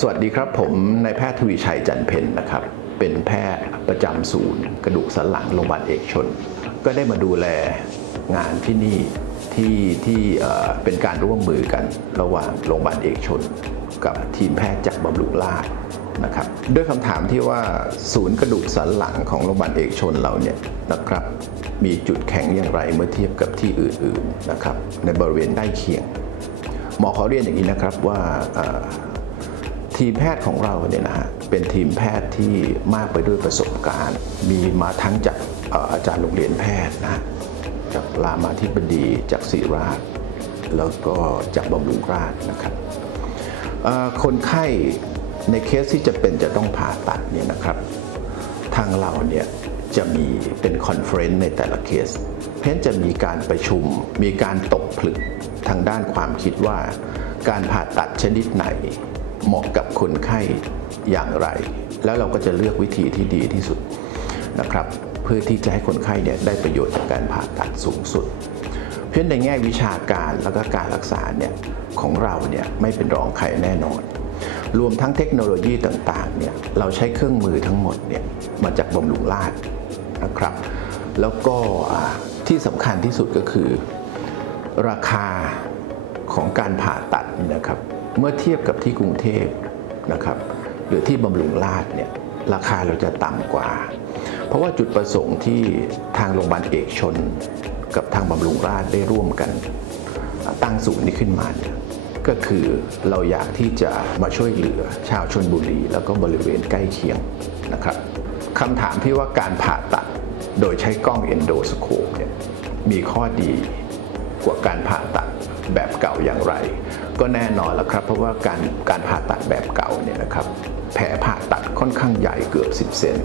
สวัสดีครับผมนายแพทย์ทวีชัยจันเพนนะครับ เป็นแพทย์ประจำศูนย์ กระดูกสันหลังโรงพยาบาลเอกชน ก็ได้มาดูแลงานที่นี่ที่ที่เป็นการร่วมมือกันระหว่างโรงพยาบาลเอกชน กับทีมแพทย์จากบำรุงราษฎร์นะครับด้วยคำถามที่ว่าศูนย์กระดูกสันหลังของโรงพยาบาลเอกชนเราเนี่ยนะครับ มีจุดแข็งอย่างไรเมื่อเทียบกับที่อื่นๆนะครับในบริเวณใกล้เคียง หมอขอเรียนอย่างนี้นะครับว่าทีมแพทย์ของเราเนี่ยนะฮะเป็นทีมแพทย์ที่มากไปด้วยประสบการณ์ มีมาทั้งจากอาจารย์โรงเรียนแพทย์นะจากรามาธิบดีจากศิริราช แล้วก็จากบำรุงราชนะครับคนไข้ในเคสที่จะเป็นจะต้องผ่าตัดเนี่ยนะครับ ทางเราเนี่ย จะมีเป็นคอนเฟรนซ์ในแต่ละเคส เพราะฉะนั้นจะมีการประชุม มีการตกผลึกทางด้านความคิดว่า การผ่าตัดชนิดไหน เหมาะกับคนไข้อย่างไร แล้วเราก็จะเลือกวิธีที่ดีที่สุดนะครับ เพื่อที่จะให้คนไข้เนี่ยได้ประโยชน์จากการผ่าตัดสูงสุด เพราะฉะนั้นในแง่วิชาการแล้วก็การรักษาเนี่ยของเราเนี่ยไม่เป็นรองใครแน่นอน รวมทั้งเทคโนโลยีต่างๆเนี่ยเราใช้เครื่องมือทั้งหมดเนี่ยมาจากบำรุงราษฎร์นะครับ แล้วก็ที่สำคัญที่สุดก็คือ ราคาของการผ่าตัดนะครับ เมื่อเทียบกับที่กรุงเทพนะครับ หรือที่บำรุงราษฎร์เนี่ยราคาเราจะต่ำกว่า เพราะว่าจุดประสงค์ที่ทางโรงพยาบาลเอกชน กับทางบำรุงราษฎร์ได้ร่วมกัน ตั้งศูนย์นี้ขึ้นมาเนี่ย ก็คือเราอยากที่จะมาช่วยเหลือชาวชนบุรี แล้วก็บริเวณใกล้เคียงนะครับคำถามที่ว่าการผ่าตัดโดยใช้กล้องเอนโดสโคปเนี่ยมีข้อดีกว่าการผ่าตัดแบบเก่าอย่างไร ก็แน่นอนแล้วครับ เพราะว่าการการผ่าตัดแบบเก่าเนี่ยนะครับแผลผ่าตัดค่อนข้างใหญ่เกือบ 10 เซน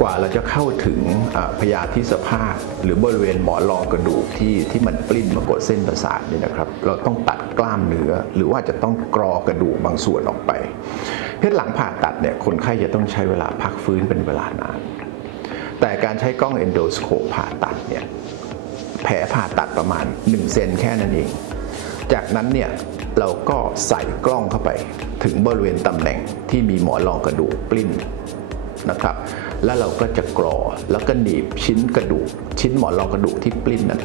กว่าเราจะเข้าถึงพยาธิสภาพ หรือบริเวณหมอนรองกระดูกที่ที่มันปลิ้นมากดเส้นประสาทเนี่ยนะครับเราต้องตัดกล้ามเนื้อ หรือว่าจะต้องกรอกระดูกบางส่วนออกไปเพราะหลังผ่าตัดเนี่ยคนไข้จะต้องใช้เวลาพักฟื้นเป็นเวลานาน แต่การใช้กล้องเอนโดสโคปผ่าตัดเนี่ยแผลผ่าตัดประมาณ1เซนแค่นั้นเอง จากนั้นเนี่ยเราก็ใส่กล้องเข้าไปถึงบริเวณตำแหน่งที่มีหมอนรองกระดูกปลิ้นนะครับ แล้วเราก็จะกรอแล้วก็หนีบชิ้นกระดูก ชิ้นหมอนรองกระดูกที่ปลิ้นนั้น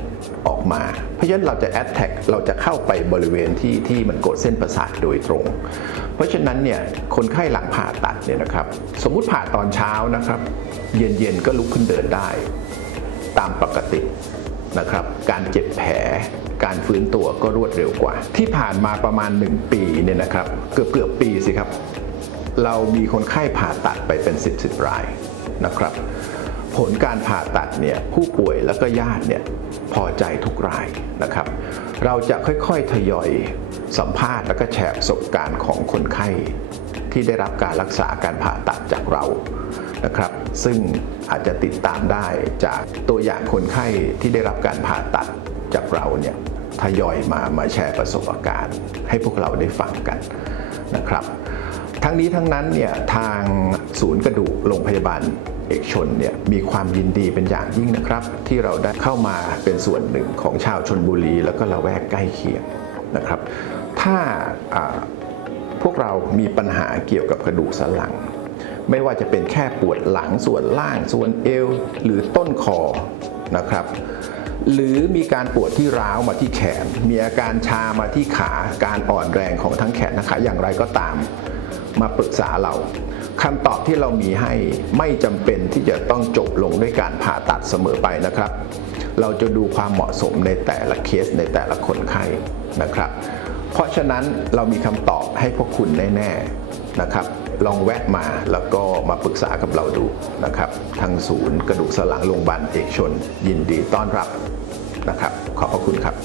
ออกมา เพราะฉะนั้นเราจะแอดแท็กเราจะเข้าไปบริเวณที่ที่มันกดเส้นประสาทโดยตรง เพราะฉะนั้นเนี่ยคนไข้หลังผ่าตัดเนี่ยนะครับ สมมุติผ่าตอนเช้านะครับ เย็นๆก็ลุกขึ้นเดินได้ ตามปกตินะครับ การเจ็บแผลการฟื้นตัวก็รวดเร็วกว่า ที่ผ่านมาประมาณ 1 ปีเนี่ยนะครับ เกือบเกือบปีสิครับ เรามีคนไข้ผ่าตัดไปเป็น 10บสราย นะครับ ผลการผ่าตัดเนี่ยผู้ป่วยแล้วก็ญาติเนี่ยพอใจทุกรายนะครับ เราจะค่อยๆทยอยสัมภาษณ์แล้วก็แชร์ประสบการณ์ของคนไข้ที่ได้รับการรักษาการผ่าตัดจากเรานะครับ ซึ่งอาจจะติดตามได้จากตัวอย่างคนไข้ที่ได้รับการผ่าตัดจากเราเนี่ยทยอยมามาแชร์ประสบการณ์ ให้พวกเราได้ฟังกันนะครับ ทั้งนี้ทั้งนั้นเนี่ยทางศูนย์กระดูกโรงพยาบาลเอกชนเนี่ยมีความยินดีเป็นอย่างยิ่งนะครับ ที่เราได้เข้ามาเป็นส่วนหนึ่งของชาวชนบุรี แล้วก็ละแวกใกล้เคียงนะครับ ถ้าอ่าพวกเรามีปัญหาเกี่ยวกับกระดูกสันหลัง ไม่ว่าจะเป็นแค่ปวดหลังส่วนล่างส่วนเอว หรือต้นคอนะครับ หรือมีการปวดที่ร้าวมาที่แขน มีอาการชามาที่ขาการอ่อนแรงของทั้งแขนนะคะอย่างไรก็ตาม มาปรึกษาเราคำตอบที่เรามีให้ไม่จำเป็นที่จะต้องจบลงด้วยการผ่าตัดเสมอไปนะครับ เราจะดูความเหมาะสมในแต่ละเคสในแต่ละคนไข้นะครับ เพราะฉะนั้นเรามีคำตอบให้พวกคุณแน่ๆนะครับ ลองแวะมาแล้วก็มาปรึกษากับเราดูนะครับ ทางศูนย์กระดูกสันหลังโรงพยาบาลเอกชน ยินดีต้อนรับนะครับ ขอบพระคุณครับ